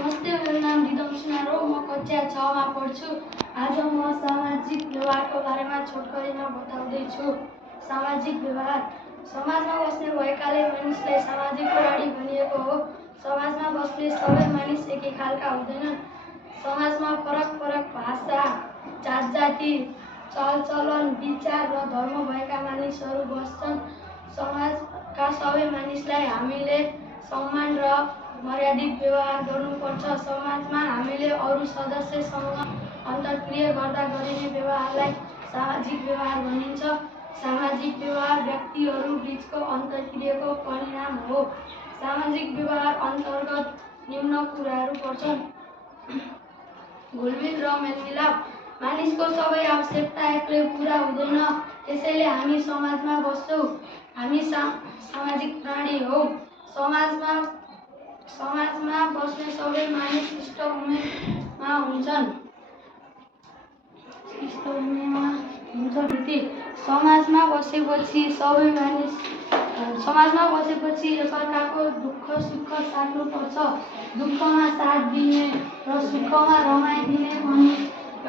नमस्ते, मेरो नाम रिदम सुनार हो। म कक्षा 6 मा पढ्छु। आज म सामाजिक व्यवहारको बारेमा छोटकरीमा बताउँदैछु। सामाजिक व्यवहार समाजमा बस्ने भएकाले मानिसलाई सामाजिक प्राणी भनिएको हो। समाजमा बस्ने सबै मानिस एकै खालका हुँदैनन्। समाजमा फरक फरक भाषा, जात जाति, चलचलन, विचार र धर्म भएका मानिसहरू बस्छन्। समाजका सबै मानिसलाई हामीले सम्मान र मर्यादित व्यवहार गर्नुपर्छ। समाजमा हामीले अरू सदस्यसँग अन्तर्क्रिया गर्दा गरिने व्यवहारलाई सामाजिक व्यवहार भनिन्छ। सामाजिक व्यवहार व्यक्तिहरू बीचको अन्तर्क्रियाको परिणाम हो। सामाजिक व्यवहार अन्तर्गत निम्न कुराहरू पर्छन्: घुलमिल र मेलमिलाप। मानिसको सबै आवश्यकता एक्लै पूरा हुँदैन, त्यसैले हामी समाजमा बस्छौँ। हामी सामाजिक प्राणी हौँ। समाजमा बस्ने सबै मानिस इष्ट हुनेमा हुन्छन्। समाजमा बसेपछि एकअर्काको दुःख सुख साट्नुपर्छ। दुःखमा साथ दिने र सुखमा रमाइदिने पनि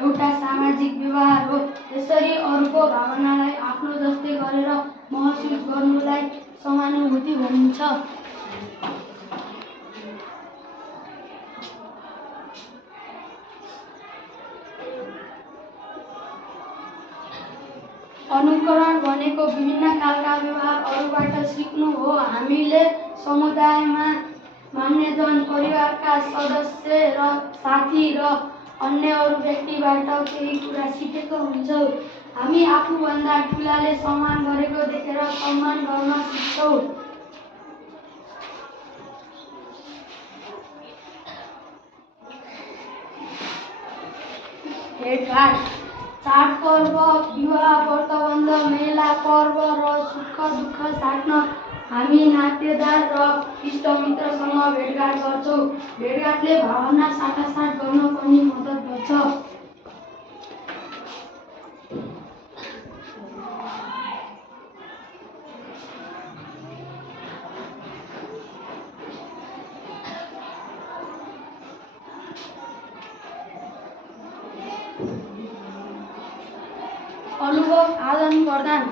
एउटा सामाजिक व्यवहार हो। यसरी अरूको भावनालाई आफ्नो जस्तै गरेर महसुस गर्नुलाई समानुभूति भनिन्छ। अनुकरण भनेको विभिन्न खालका व्यवहार अरूबाट सिक्नु हो। हामीले समुदायमा मान्यजन, परिवारका सदस्य र साथी र अन्य अरू व्यक्तिबाट केही कुरा सिकेको हुन्छौँ। हामी आफूभन्दा ठुलाले सम्मान गरेको देखेर सम्मान गर्न सिक्छौँ। भेटघाट, चाडपर्व, विवाह, व्रतबन्ध, मेला, पर्व र सुख दुःख साट्न हामी नातेदार र इष्टमित्रसँग भेटघाट गर्छौँ। भेटघाटले भावना साटासाट गर्न पनि मद्दत गर्छ। अनुभव आदान प्रदान,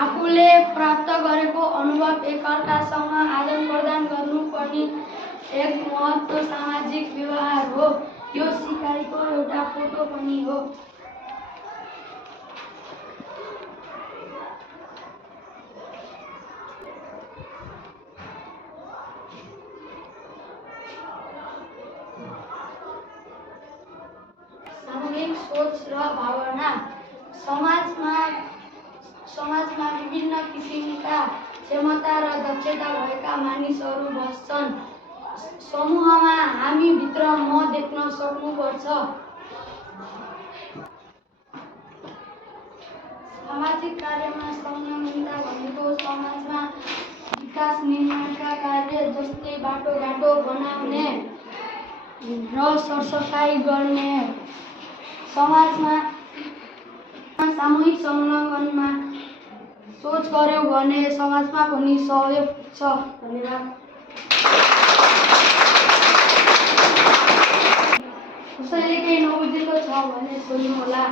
आफूले प्राप्त गरेको अनुभव एकअर्कासँग आदान प्रदान गर्नु पनि एक महत्त्व सामाजिक व्यवहार हो। यो सिकाइको एउटा फोटो पनि हो। सामूहिक सोच र भावना, समाजमा विभिन्न किसिमका क्षमता र दक्षता भएका मानिसहरू बस्छन्। समूहमा हामी भित्र म देख्न सक्नुपर्छ। सामाजिक कार्यमा संलग्नता भनेको समाजमा विकास निर्माणका कार्य जस्तै बाटोघाटो बनाउने र सरसफाइ गर्ने। समाजमा सामूहिक संलग्नमा सोच गर्यौँ भने समाजमा पनि सहयोग पुग्छ। धन्यवाद। कसैले केही नबुझेको छ भने सोध्नुहोला।